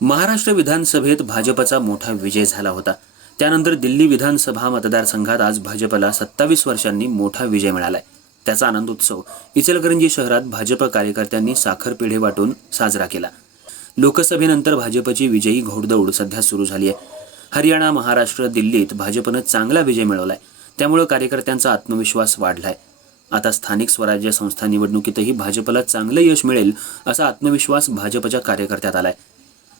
महाराष्ट्र विधानसभेत भाजपचा मोठा विजय झाला होता. त्यानंतर दिल्ली विधानसभा मतदारसंघात आज भाजपला सत्तावीस वर्षांनी मोठा विजय मिळालाय. त्याचा आनंद उत्सव इचलकरंजी शहरात भाजप कार्यकर्त्यांनी साखर पेढे वाटून साजरा केला. लोकसभेनंतर भाजपची विजयी घोडदौड सध्या सुरू झाली आहे हरियाणा महाराष्ट्र दिल्लीत भाजपनं चांगला विजय मिळवलाय. त्यामुळं कार्यकर्त्यांचा आत्मविश्वास वाढलाय. आता स्थानिक स्वराज्य संस्था निवडणुकीतही भाजपला चांगलं यश मिळेल असा आत्मविश्वास भाजपच्या कार्यकर्त्यात आलाय.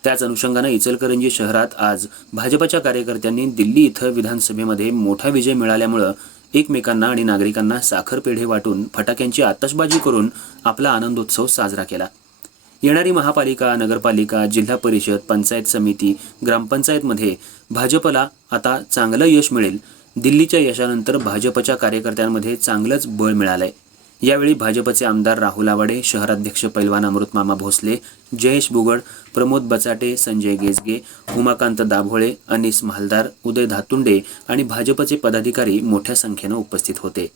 त्याच अनुषंगानं इचलकरंजी शहरात आज भाजपच्या कार्यकर्त्यांनी दिल्ली इथं विधानसभेमध्ये मोठा विजय मिळाल्यामुळं एकमेकांना आणि नागरिकांना साखर पेढे वाटून फटाक्यांची आतषबाजी करून आपला आनंदोत्सव साजरा केला. येणारी महापालिका नगरपालिका जिल्हा परिषद पंचायत समिती ग्रामपंचायतमध्ये भाजपला आता चांगलं यश मिळेल. दिल्लीच्या यशानंतर भाजपच्या कार्यकर्त्यांमध्ये चांगलंच बळ मिळालंय. यावेळी भाजपचे आमदार राहुल आवाडे शहराध्यक्ष पैलवान अमृतमामा भोसले जयेश बुगड प्रमोद बचाटे संजय गेजगे उमाकांत दाभोळे अनिस महालदार उदय धातुंडे आणि भाजपचे पदाधिकारी मोठ्या संख्येनं उपस्थित होते.